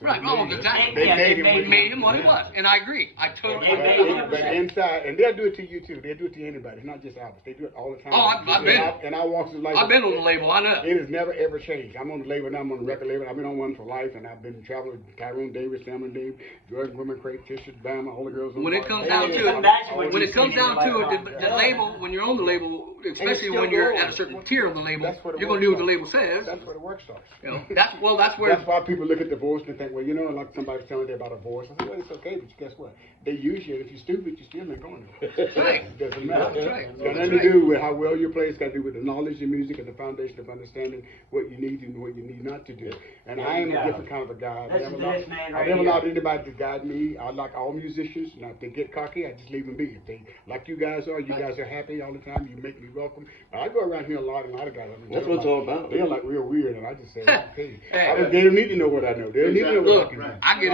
Right, oh, exactly. They made him what he was, and I agree. I totally agree. But inside, and they'll do it to you too. They'll do it to anybody. It's not just Albert. They do it all the time. Oh, I've been. And I walk through life. I've been on the label. I know. It has never ever changed. I'm on the label now. I'm on the record label. I've been on one for life, and I've been traveling with Tyrone Davis, Salmon Dave, Jordan Women, Craig Tisha, Bama, all the girls. When it comes down to it, the label, when you're on the label, especially when you're at a certain tier of the label, you're gonna do what the label says. That's where the work starts. You know, that's where. That's why people look at divorce and think, well, you know, like somebody's telling me about a divorce. I said, well, it's okay, but guess what? They use you, and if you're stupid, you still ain't going to. Right. It doesn't matter. That's right. It's got nothing to do with how well you play. It's got to do with the knowledge of music and the foundation of understanding what you need and what you need not to do. And I am a different kind of a guy. I never allowed anybody to guide me. I like all musicians. Now, if they get cocky, I just leave them be. If they, like you guys are happy all the time. You make me welcome. I go around here a lot, and a lot of guys. That's what it's all about. They're like real weird, and I just say, okay. They don't need to know what I know. They don't need to know what I can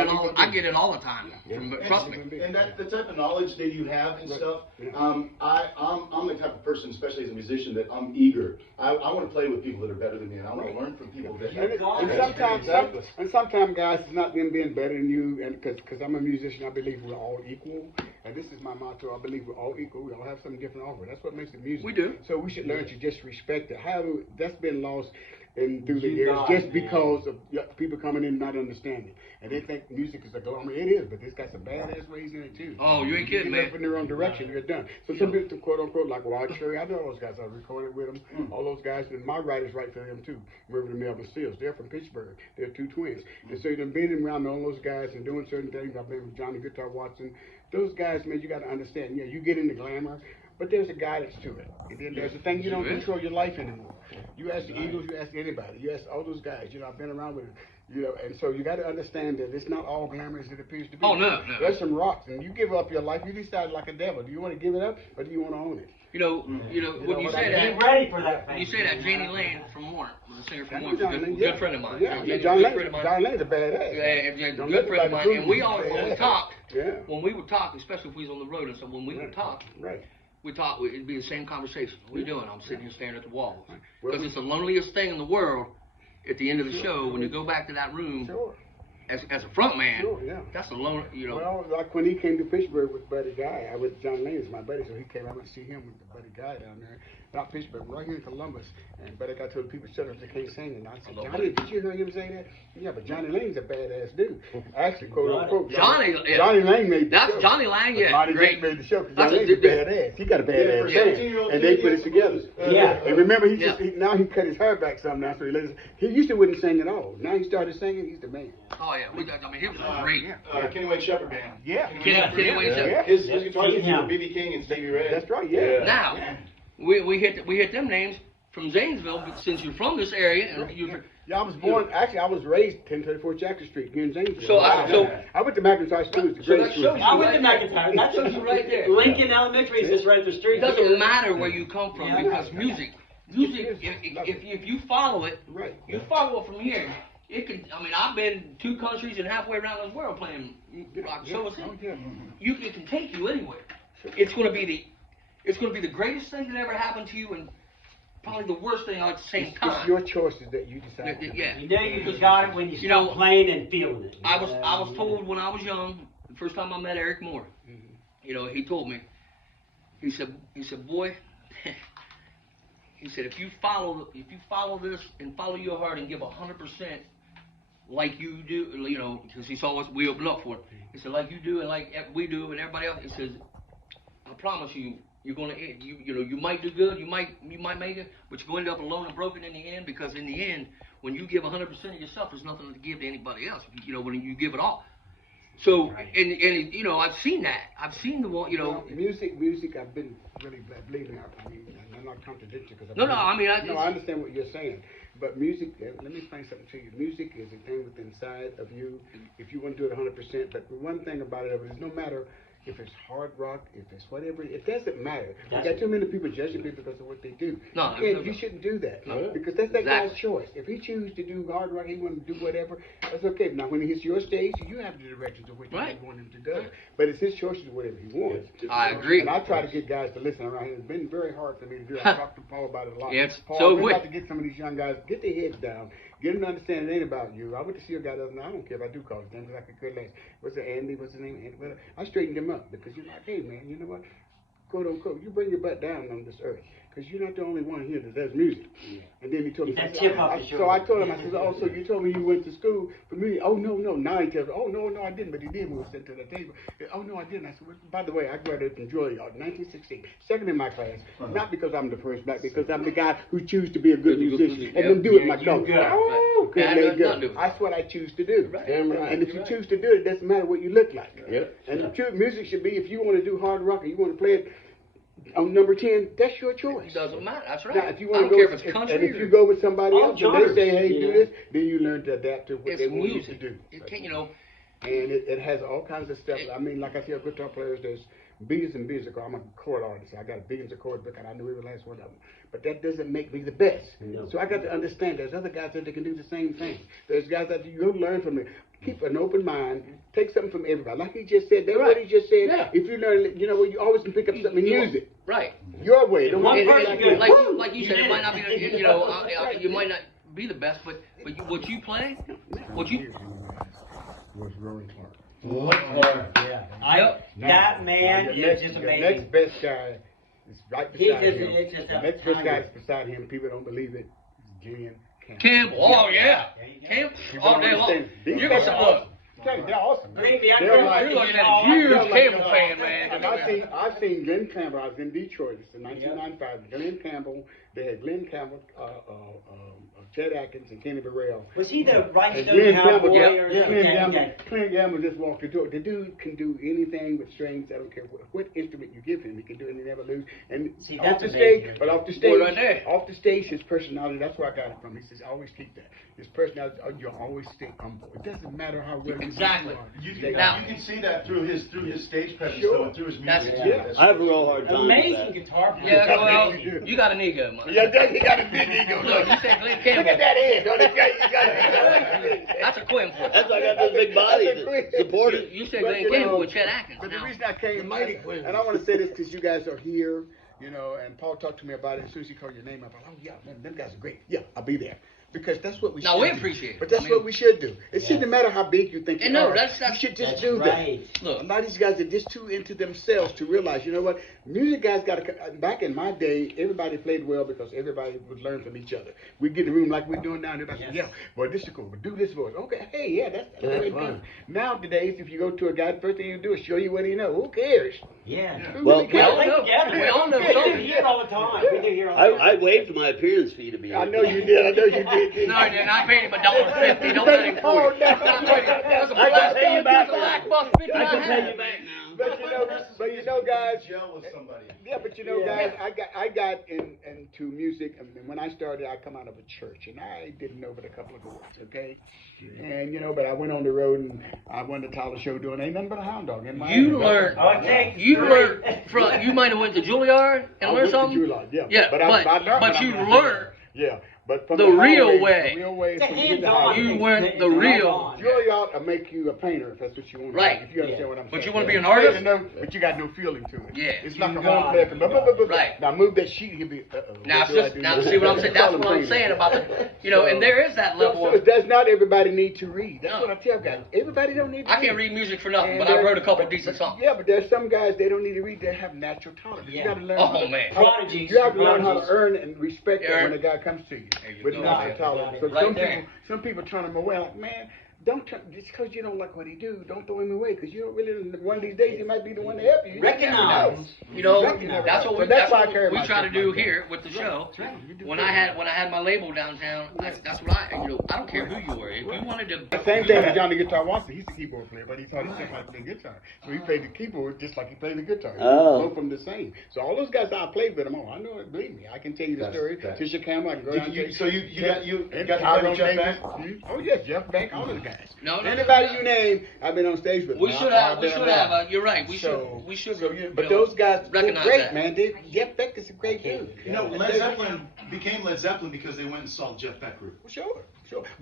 do. I get it all the time. Trust me. And that the type of knowledge that you have and stuff. I'm the type of person, especially as a musician, that I'm eager. I want to play with people that are better than me, and I want to learn from people that. And sometimes, guys, it's not them being better than you, and because I'm a musician, I believe we're all equal, and this is my motto. I believe we're all equal. We all have something different to offer. That's what makes the music. We do. So we should learn to just respect it. However, that's been lost through the years just because of people coming in not understanding, and they think music is a glamour. It is, but it's got some badass ways in it too. Oh, you ain't kidding, man. If in the wrong direction, you're done. So some people, quote unquote, like Rod Sherry, I know those guys. I recorded with them. All those guys, and my writers write for them too. Remember the Melvin Seals? They're from Pittsburgh. They're two twins, and so you've been around all those guys and doing certain things. I've been with Johnny Guitar Watson. Those guys, man, you got to understand. Yeah, you get into glamour. But there's a guidance to it. And then there's a thing you don't control your life anymore. You ask the Eagles, you ask anybody, you ask all those guys. You know, I've been around with them. You know, and so you got to understand that it's not all glamorous as it appears to be. Oh no. There's some rocks, and you give up your life. You decide like a devil. Do you want to give it up, or do you want to own it? You know, when you say that, ready for that. When you say that, Janie Lane from Warren, was a singer from Warren, good friend of mine. Yeah, John Lane's a badass. Yeah, good friend of mine. And we always, when we would talk, especially if we was on the road and stuff, when we would talk, we talk, it'd be the same conversation. What are you doing? I'm sitting here staring at the walls. Because it's the loneliest thing in the world at the end of the show when you go back to that room as a front man. That's a lone, you know. Well, like when he came to Pittsburgh with Buddy Guy, I with John Lane is my buddy, so he came. I went to see him with the Buddy Guy down there. Not Pittsburgh, right here in Columbus. And Buddy Guy told people, shut up, they can't sing. And I said, Johnny, did you hear him say that? Yeah, but Johnny Lane's a badass dude. Actually, quote unquote. Johnny Lane made the show. Johnny Lane, yeah. Johnny Lane made the show because Johnny Lane's a badass. He got a badass band, and they put it together. Yeah. And remember, now he cut his hair back some now, so he used to wouldn't sing at all. Now he started singing. He's the man. Oh yeah, he was great. Kenny Wayne Shepherd Band. Yeah. Kenny Wayne Shepherd. His guitars were B.B. King and Stevie Ray. That's right. Yeah. Now, we hit them names from Zanesville, but since you're from this area, and I was born. Actually, I was raised 1034 Jackson Street here in Zanesville. So I went to McIntyre School. It's a great school. I went to McIntyre. That shows you right there. Lincoln Elementary is just right up the street. It doesn't matter where you come from because music, if you follow it, you follow it from here. It can. I mean, I've been 2 countries and halfway around the world playing rock shows. It can take you anywhere. It's going to be the greatest thing that ever happened to you, and probably the worst thing at the same time. It's your choices that you decide. Yeah. You know you just got it when you start playing and feeling it. I was told when I was young, the first time I met Eric Moore, you know, he told me, he said, boy, he said, if you follow this and follow your heart and give 100%, like you do, you know, because he saw us, we opened up for it. He said, like you do and like we do and everybody else. He says, I promise you, you're gonna, you might do good, you might make it, but you're going to end up alone and broken in the end. Because in the end, when you give 100% of yourself, there's nothing to give to anybody else. You know, when you give it all. So, and you know, I've seen that. I've seen the one, you know. Well, music. I've been really believing. I mean, I'm not contradicting because I understand what you're saying. But music, let me explain something to you. Music is a thing within inside of you. If you want to do it 100%, but the one thing about it is no matter if it's hard rock, if it's whatever, it doesn't matter. You got too many people judging people because of what they do. You shouldn't do that because that's that guy's choice. If he chooses to do hard rock, he wants to do whatever, that's okay. Now, when he hits your stage, you have the directions of what you want him to do. But it's his choice to do whatever he wants. I agree. And I try to get guys to listen around here. It's been very hard for me to do. I talked to Paul about it a lot. Yes. Paul, so we're about to get some of these young guys, get their heads down, Get him to understand it ain't about you. I went to see a guy the other night. I don't care if I do call his name because I could care less. What's it, Andy? What's his name? Andy. Well, I straightened him up because you're like, hey man, you know what? Quote unquote, you bring your butt down on this earth because you're not the only one here that does music. And then he told me, so I told him, I said, oh, so you told me you went to school for music? Oh no, now he tells me, oh no, I didn't, but he did when we sat to the table. Oh no, I didn't. I said, well, by the way, I graduated from Juilliard, 1916, second in my class, not because I'm the first black, because I'm the guy who chooses to be a good musician and then do it myself. Oh, that's what I choose to do. And if you choose to do it, it doesn't matter what you look like. And the true music should be, if you want to do hard rock and you want to play it on number 10, that's your choice. It doesn't matter. That's right. Now, if you want to go, if you go with somebody else and they say, "Hey, do this," then you learn to adapt to what they want you to do. It can't, you know. And it has all kinds of stuff. I mean, like I tell guitar players, there's billions and billions of chords. I'm a chord artist. I got billions of chords book, and I knew every last one of them. But that doesn't make me the best. No. So I got to understand there's other guys that can do the same thing. There's guys that you'll learn from them. Keep an open mind. Take something from everybody. Like he just said, that's what he just said. Yeah. If you learn, you know, you always can pick up something and use it. Right. Your way. The one person like you said, it might not be, you know, you might not be the best, but what you play, what you was Rory Clark. That man is just amazing. The next best guy is right beside him. The next best guy is beside him. People don't believe it. Jillian Campbell. Oh yeah. Campbell. All day long. You're gonna say, look. They're awesome. You're looking at a huge Campbell fan, man. And I've seen Glenn Campbell. I was in Detroit. It's in 1995. Glenn Campbell. They had Glenn Campbell, Chet Atkins, and Kenny Burrell. Was he the Rhinestone Cowboy? Clint Gamble just walked the door. The dude can do anything with strings. I don't care what instrument you give him. He can do it and he never lose. And see, off the stage, his personality. That's where I got it from. He says, always keep that. His personality. You always stay humble. It doesn't matter how well you exactly. You can see that through his stage presence, and through his music. I have a real hard time. Amazing guitar player. Yeah, well, you got an ego, man. Yeah, he got a big ego. Look, you said Glenn Campbell. Look at that head. That's a Quinn for That's why I got this big body to support it. You said Glenn Campbell with Chet Atkins. But the reason I came, and I want to say this because you guys are here, you know, and Paul talked to me about it. As soon as he called your name up, I'm like, oh yeah, man, them guys are great. Yeah, I'll be there. Because that's what we should do. No, we appreciate it. But that's what we should do. It shouldn't matter how big you think you are. You should just do that. Look, a lot of these guys are just too into themselves to realize, you know what? Music guys got to, back in my day, everybody played well because everybody would learn from each other. We'd get in the room like we're doing now, and everybody said, yeah, boy, this is cool. But do this voice. Okay, hey, yeah, that's the way to do it. Nowadays, if you go to a guy, the first thing you do is show you what he knows. Who cares? Yeah. Well, we all know something. We hear it all the time. I waived my appearance fee to be here. I know you did. No, I didn't. I paid him $1.50. Don't let him fool you. That's a black pay you back. $50. I can pay you back now. But you know, guys. Gel with somebody. Yeah, but you know, guys, I got into music, and when I started, I come out of a church, and I didn't know but a couple of chords, okay? And you know, but I went on the road, and I won the Tyler show doing ain't nothing but a hound dog in my. You learned from. You might have went to Juilliard and learned something. Juilliard, yeah. Yeah, but you learned. Yeah. But from the real way. The real way. You went the real. Juilliard will make you a painter if that's what you want. Right. If you understand what I'm saying. But you want to be an artist? But you got no feeling to it. Yeah. It's like a horn player. Right. Now move that sheet. He'll be. Now see what I'm saying. That's what I'm saying about the. You know, and there is that level. So does not everybody need to read? That's what I tell guys. Everybody don't need to read. I can't read music for nothing, but I wrote a couple decent songs. Yeah, but there's some guys they don't need to read. They have natural talent. You got to learn. Oh man. You have to learn how to earn and respect it when a guy comes to you. With natural talent. So some people turn him away. Like, man, don't turn just because you don't like what he do. Don't throw him away because you don't really. One of these days he might be the one to help you. Recognize. You know, that's what we try to do here with the show. When I had my label downtown, that's what I don't care who you were. If you wanted to. The same thing with Johnny Guitar Watson. He's a keyboard player, but he taught himself how to play guitar. So he played the keyboard just like he played the guitar. Both from the same. So all those guys I played with them all. I know it. Believe me, I can tell you the story. Tisha Campbell, I can go down. So you got to play with Jeff Beck? Oh yes, Jeff Beck, all of the guys. No. Anybody you name, I've been on stage with. We should have. You're right. We should. But those guys are great, that. man. Jeff Beck is a great dude. You know, Led Zeppelin became Led Zeppelin because they went and saw Jeff Beck group. Sure.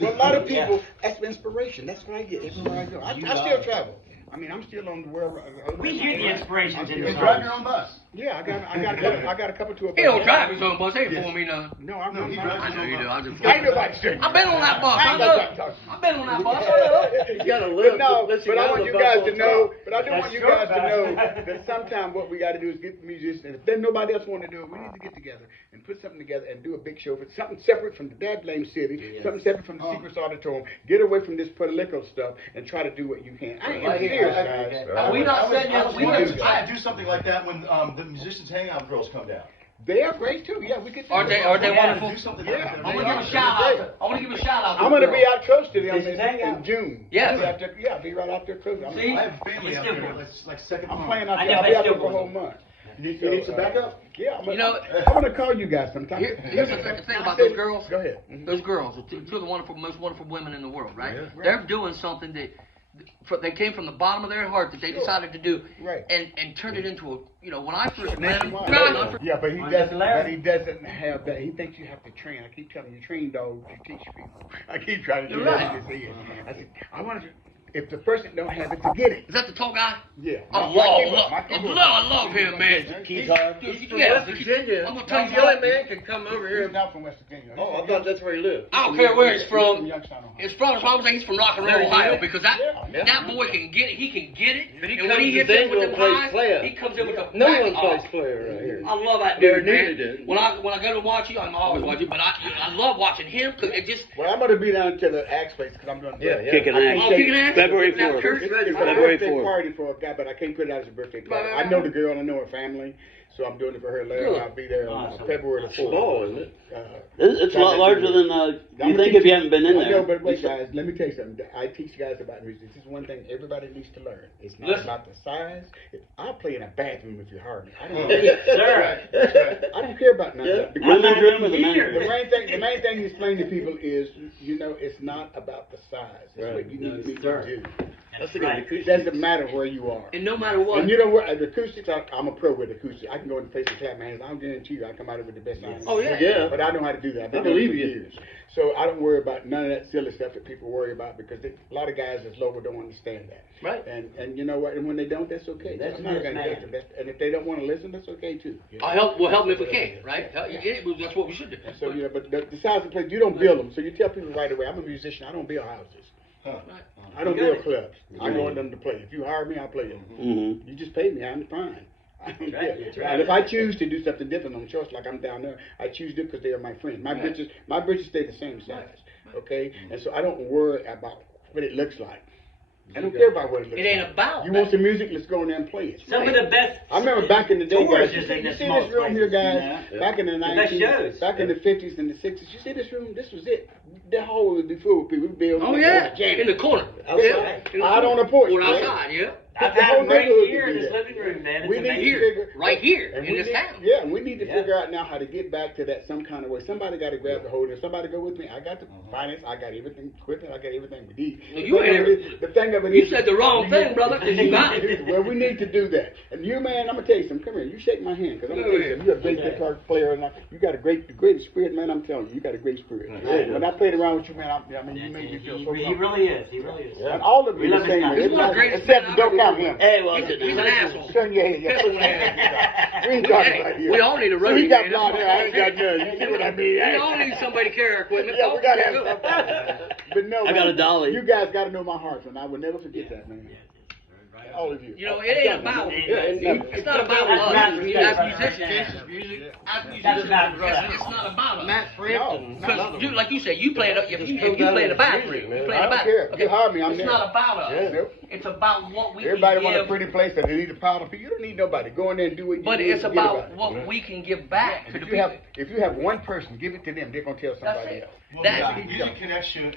Well, a lot of people, that's inspiration. That's what I get everywhere I go. I still travel. I mean, I'm still on the world. We hear the inspirations in the drive your own bus. Yeah, I got a couple to a bus. He don't drive his own bus. He ain't for me none. No, I'm not. I know you do. I just. Ain't nobody saying. I've been on that bus. I know. I've been on that bus. I know. You gotta live. But I want you guys to know. But I do want you guys to know that sometimes what we got to do is get the musicians. And if then nobody else want to do it, we need to get together and put something together and do a big show. If it's something separate from the Dad Blame City, something separate from the Secrets Auditorium. Get away from this political stuff and try to do what you can. I ain't serious, guys. We not saying that. We I do something like that when the musicians hangout girls come down. They are great too. Yeah, we could. Are they wonderful? Do something Yeah. like that. I want to give a shout out. I want to give a shout out. I'm going to be out close to them This is hangout. in June. Yes. Yeah, be right out there close. See? I have family out there. It's like second I'm home. playing out I there. know, I'll be out that's there for a still whole month. You need some backup? Yeah, I'm You going to call you guys sometime. Here's the thing about those girls. Go ahead. Those girls, the two of the most wonderful women in the world, right? Yeah. They're doing something that they came from the bottom of their heart that they decided to do, Right. and turned it into a. When I first met him, Nationwide. Yeah, but he Oh, doesn't. that's hilarious. But he doesn't have that. He thinks you have to train. I keep telling you, train dogs, you teach people. I keep trying to do You're that. right. I said, I want to. If the person don't have it, to get it. is that the tall guy? Yeah. I love him, man. Keytar. He's from West Virginia. I'm gonna tell you The only man can come over He's here. not from West Virginia. Oh, I thought that's where he lived. I don't care where he's from. Youngstown, Ohio. It's from. I would say he's from Rock and Roll, Ohio, because that boy can get it. He can get it. But he and when he comes hits to it with them Danville, highs, plays player. he comes in with the. No one back- plays player right here. I love that They're dude, man. needed. When I go to watch you, I'm always watching, but I love watching him because it just. Well, I'm going to be down to the Axe place because I'm doing. Kicking I can't ass. Oh, say- kicking ass. February Now, 4th. Kurt, It's a February birthday 4th. party for a guy, but I can't put it out as a birthday party. I know the girl, I know her family, so I'm doing it for her later. Good. I'll be there on Awesome. February the 4th. Small, isn't it? Uh, It's a lot larger than you think if you haven't been in I there. know, but wait, guys, let me tell you something. I teach guys about music. This is one thing everybody needs to learn. It's not Listen. about the size. I'll play in a bathroom if you hire me. I don't, Sir. I don't care about none of Yeah. that. Because Women's room or the men's Here. the room? main thing you explain to people is, it's not about the size. It's Right. what you need to Sir. do. That's the right. It doesn't matter where you are. And no matter what. And you know what? The acoustics, I'm a pro with acoustics. I can go in the place and clap my hands. I'll guarantee you I come out of it with the best sound. Oh, yeah. Yeah. But I know how to do that. I've been I doing it believe for you. years. So I don't worry about none of that silly stuff that people worry about because a lot of guys that's local don't understand that. Right. And you know what? And when they don't, that's okay. That's I'm not just gonna man. get them. And if they don't want to listen, that's okay too. We'll help them if we can, right? That's what we should do. And so but the size of the place, you don't build them. So you tell people right away, I'm a musician. I don't build houses. I don't build clubs. I want them to play. If you hire me, I'll play them. Mm-hmm. You just pay me, I'm fine. I don't care. That's right. And if I choose to do something different on church, like I'm down there, I choose to because they are my friends. My britches stay the same size, okay? And so I don't worry about what it looks like. I don't care about what it looks like. It ain't about You want some music? Let's go in there and play it. Some of the best. I remember back in the day, tours guys. is You in see this this small room here, places, guys. you know? Back in the best 90s, shows. back in the 50s and the 60s. You see this room? This was it. The hall would be full with people. We'd be able Oh to yeah, jam. in the corner. Yeah. Out on the porch. Or man. outside, yeah. I've The had whole him right neighborhood here could in do this that. living room, man. It's We need to amazing. Here, right here, And in we this need, town. yeah, and we need to figure out now how to get back to that some kind of way. Somebody got to grab the hold of it. Somebody go with me. I got the finance. I got everything, equipment. I got everything we need. Well, you ain't The thing of it You is, said the wrong thing, brother, 'cause you got it. Well, we need to do that. And you, man, I'm gonna tell you something. Come here. You shake my hand, because I'm gonna tell you something. You're a great guitar player, and you got the greatest spirit, man. I'm telling you, you got a great spirit. When I played around with you, man, I mean, you made me feel so He comfortable. really is. He really is. And all of We you love the this same. guy. way. He's one of the Everybody- greatest except men don't I've count ever him. Hey, well, He's an asshole. Son, yeah. We ain't talking about you. We all need a So roadie, he got man. blonde hair. I ain't got none. You see what I mean? We all need somebody to carry our equipment. Yeah, we gotta have something. But no, I got man, a dolly. You guys gotta know my heart, and I will never forget that, man. All of you. You know, it ain't about. It's not about That's us not as music. musicians. As That's not musicians, it's not about us. Matt Frampton. Because, like you said, you play it. If you play the bathroom, you play I the don't care. bathroom. If you hire me, I'm It's there. not about us. Yeah. Nope. It's about what we Everybody can want a give. pretty place that they need a powder. You don't need nobody. Go in there and do what you But do. it's and forget about it. what we can give back to the If you have, people. if you have one person, give it to them. They're gonna tell That's somebody it. else. Well, That- music connection.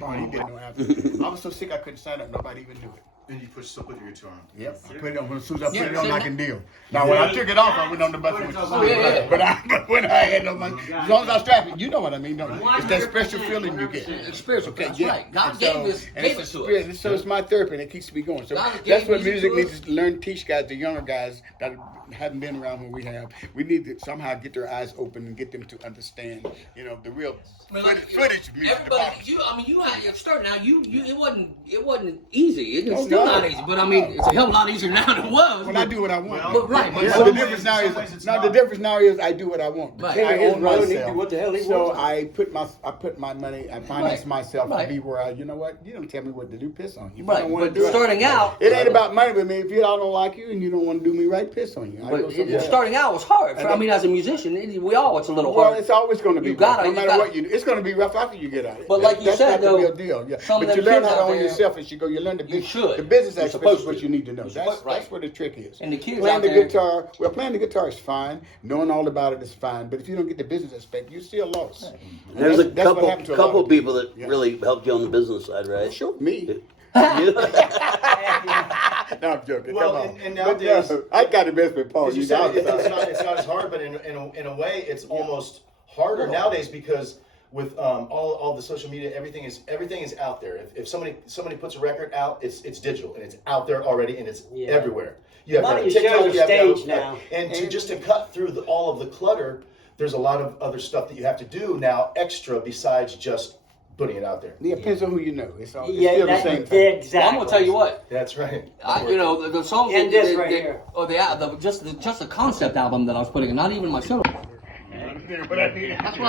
Oh, he didn't know how to. I was so sick I couldn't sign up. Nobody even knew it. And you still put your guitar on. Yep. I put it on. As soon as I put Yeah, it on, see, I that- can deal. Now, when I took it off, I went on the bus. Oh, yeah. But when I had no money, as long as I strapped it, you know what I mean, don't you? It's that special feeling you get. It's spiritual. Okay, That's yeah. right. God And gave so- this, and gave it's it to spirit, us. So it's my therapy, and it keeps me going. So God that's gave what music music to needs to learn, teach guys, the younger guys that haven't been around when we have. We need to somehow get their eyes open and get them to understand, the real footage music. Everybody, you had starting out. It wasn't easy. It didn't still not easy, but I mean, it's a hell of a lot easier now than it was. When I do what I want. But right, but The difference now is I do what I want. Right. I own myself. He do what the hell he So wants. I put my money, I finance myself to be where you know what? You don't tell me what to do, piss on you. If I Right, don't wanna but do it, starting out, it ain't about money with me. If y'all don't like you and you don't want to do me right, piss on you. I go somewhere else. starting out was hard. I mean, as a musician, it's a little Well, hard. it's always going to be You rough, gotta- no matter what you do. It's going to be rough after you get out of it. But like you That's said, not the though, real deal. Yeah. some of But you them learn kids how to out own there, yourself as you go. You learn the you business. should. The business You're aspect supposed is what to. you need to know. You're That's supposed- right. where the trick is. And the kids playing out the there- guitar. Well, playing the guitar is fine. Knowing all about it is fine. But if you don't get the business aspect, you're still lost. And There's a that's what happened to a lot couple of people that Yeah. really helped you on the business side, right? Sure, me. You? No, I'm joking. Well, Come on. and nowadays- I got the best with Paul. As you You said, got it. it's not as hard, but in a way, it's almost harder nowadays because with all the social media, everything is out there. If somebody puts a record out, it's digital and it's out there already and it's everywhere. You have to have Money TikTok, shows you have to have- stage now. and to cut through all of the clutter, there's a lot of other stuff that you have to do now extra besides just putting it out there. Yeah, depends on who you know. It's still the Yeah, same thing. exactly. Well, I'm gonna tell you what. That's right. The songs And that, this right here. just the concept album that I was putting, not even my solo. That's what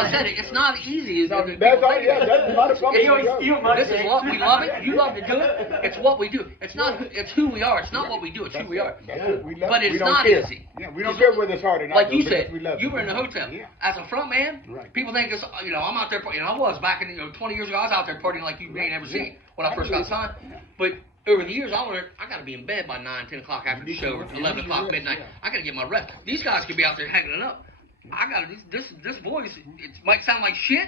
I said. It's not easy. That's all. Yeah, that's not a problem. This is what we love it. You love to do it. It's what we do. It's not. It's who we are. It's not what we do. It's who we are. We love But it. it's We don't not care. easy. Yeah, we don't care whether it's hard or not. Like you because said, we love you it. were in the hotel. Yeah. As a front man, Right. people think it's, I'm out there, I was back in, 20 years ago, I was out there partying like you ain't ever seen when I first got signed. But over the years, I got to be in bed by 9, 10 o'clock after the show, or 11 o'clock, midnight. I got to get my rest. These guys could be out there hanging it up. This voice, it might sound like shit,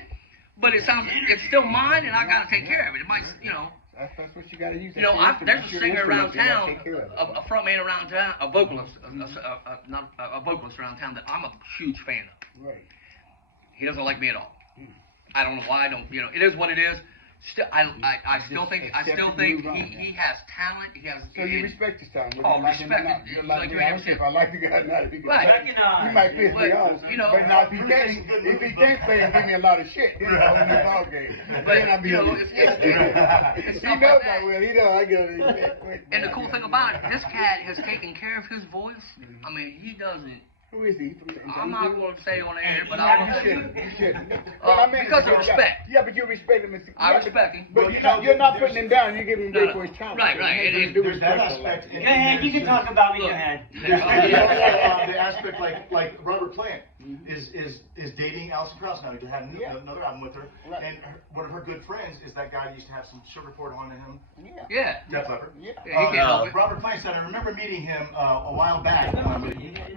but it's still mine, and I got to take care of it. It might, That's what you got to use. there's a singer around town, a front man around town, a vocalist, not a vocalist around town that I'm a huge fan of. Right. He doesn't like me at all. I don't know why. It is what it is. Still, I still think he has talent. He has. So you respect his time. Oh, respect it. You Like like you me. never said. If I like the guy, not if he can Right. play. He might piss me off. But now if he can't play and give me a lot of shit, then I'll win the ball game. Then I'll be on it's He stuff knows like I that. will. He knows I get it. And the cool thing about it, this cat has taken care of his voice. I mean, he doesn't. Who is he? I'm not going to say on air, but You shouldn't. Well, because of respect. Yeah, but you respect him. I respect him. But you're not putting him down. You're giving him great for his talent. Right. There's that aspect. Go ahead, you can talk about me. Go ahead. There's also the aspect like Robert Plant is dating Alison Krauss now. He had another album with her, and one of her good friends is that guy that used to have some sugar poured onto him. Yeah. Def Leppard. Yeah, he can't help it. Robert Plant said, I remember meeting him a while back.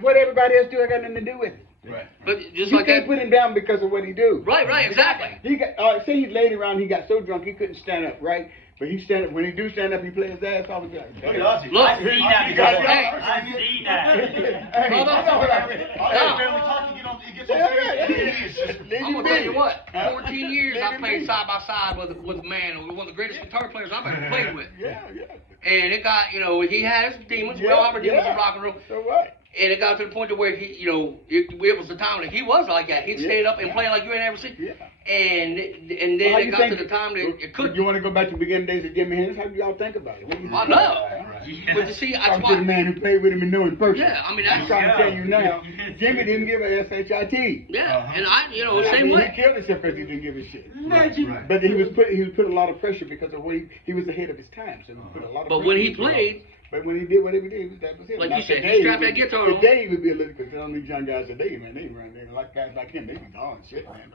What everybody else do, I got nothing to do with it. Right. But just You like can't that. put him down because of what he do. Right, exactly. He got say he laid around, he got so drunk he couldn't stand up, right? But he stand up when he do stand up, he plays his ass off. Look at Ozzy. Look. I've seen that Hey. before. I've seen that. Hey, Brother. I know what I mean. He gets on stage, it's just I'm gonna tell you what. 14 years I played side by side with a man, one of the greatest guitar players I've ever played with. Yeah. And it got, he had his demons. We all have our demons in rock and roll. So what? And it got to the point to where he, it was the time that he was like that. He'd stayed up and play like you ain't ever seen. Yeah. And then it got to the time that it couldn't. You want to go back to the beginning days of Jimi Hendrix? How do y'all think about it? What do you think? I know. But you see, that's Talk to the why. man who played with him and know him personally. Yeah, I mean, I'm that's. trying to tell you now, Jimmy didn't give a SHIT. Yeah, and I, same I mean, way. He killed himself because he didn't give a shit. Right. But he was put a lot of pressure because of what he was ahead of his time. So he put a lot of But pressure when he on him. played, But when he did whatever he did, that was it. Like Now, you said, today, he strapped that guitar on. Today he would be a little, because some of these young guys today, man, they run there like guys like him. They be gone, shit, man.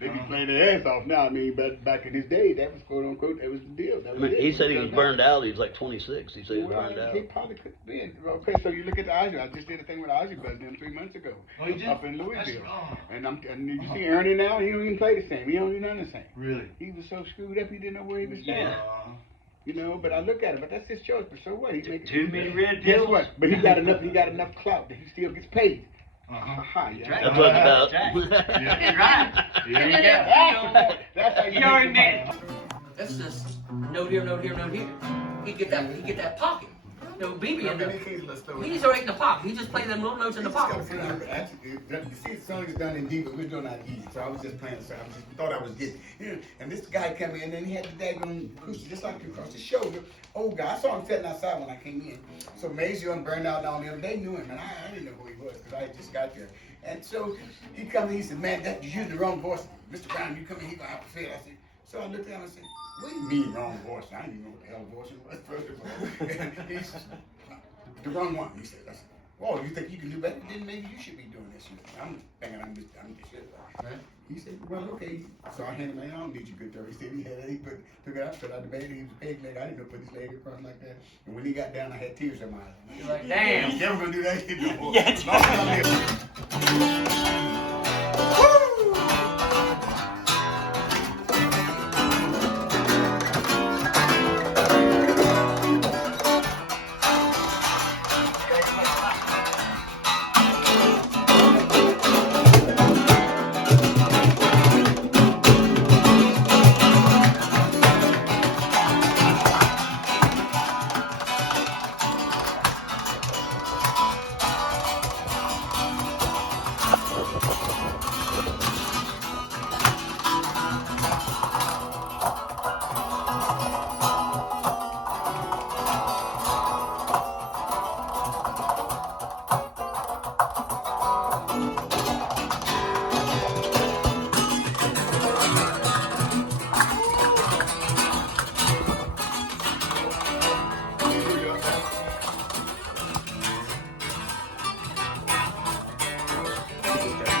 They be playing their ass off now. I mean, but back in his day, that was quote unquote, that was the deal. That was it. He said he was burned out. He was like 26. He said he was Well, burned out. he probably could have been. Okay, so you look at the Ozzy. I just did a thing with Ozzy Buzz 3 months ago. Oh, you did? Up in Louisville. And you see Ernie now, he don't even play the same. He don't do none of the same. Really? He was so screwed up, he didn't know where he was standing. But I look at it, but that's his choice. But so what? He makes Too many red Guess pills. what? But he got enough clout that he still gets paid. Yeah. That's what it's about. Right. That's how He already made it. that's just note here, note here, note here. He get that pocket. No, BB, he's all alright in the pop. He just played them little notes in the pop. See, the song is done in D, but we're doing that easy. So I was just playing, so I just thought I was getting, and this guy came in, and then he had the daggone acoustic just like across his shoulder. Old guy, I saw him sitting outside when I came in. So Maisie and Burned Out and all them, they knew him, and I didn't know who he was because I had just got there. And so he come in, he said, man, you're using the wrong voice. Mr. Brown, you come in, he gonna have to say it. I said, so I looked at him and said, what do you mean wrong voice? I didn't even know what the hell voice it was, first of all. He said, the wrong one, he said. I said, oh, you think you can do better? Then maybe you should be doing this. I'm thinking I'm just shit. Right? He said, well, okay. So I handed him, I don't need your guitar. He said he had it. He took it out, put out the bed. He was a peg leg. I didn't know put his leg across like that. And when he got down, I had tears in my eyes. You're like, damn. You never gonna do that shit no more.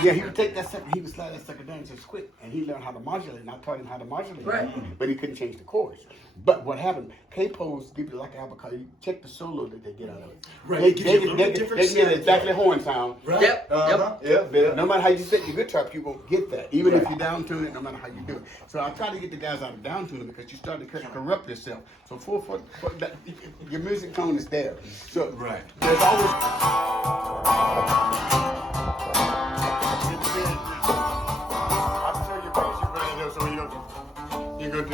Yeah, he would take that sucker, he would slide that sucker down just quick, and he learned how to modulate, and I taught him how to modulate, right. But he couldn't change the chords. But what happened, Capos give it like albacore, you check the solo that they get out of it. Right, They get exactly horn sound. Right. Yep, Yeah. No matter how you set your guitar, you won't get that, even if you down tune it, no matter how you do it. So I try to get the guys out of down tuning because you start to corrupt yourself. So your music tone is there. So there's always... You go to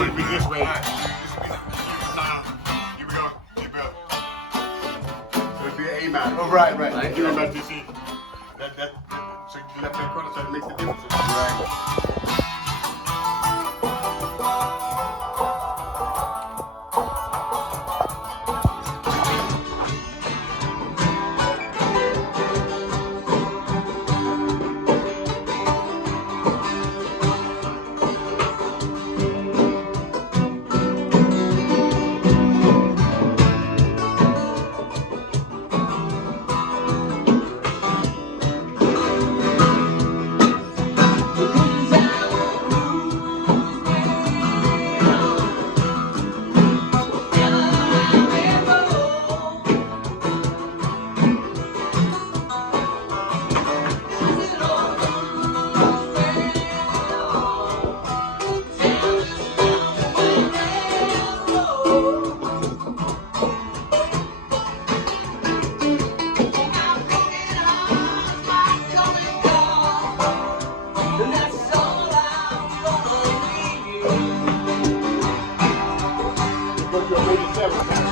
it'll be this way. Here we go. So it'll be an A minor. Oh, right. You know about this. So you left that corner, so it makes the difference. Right. Go to your 87.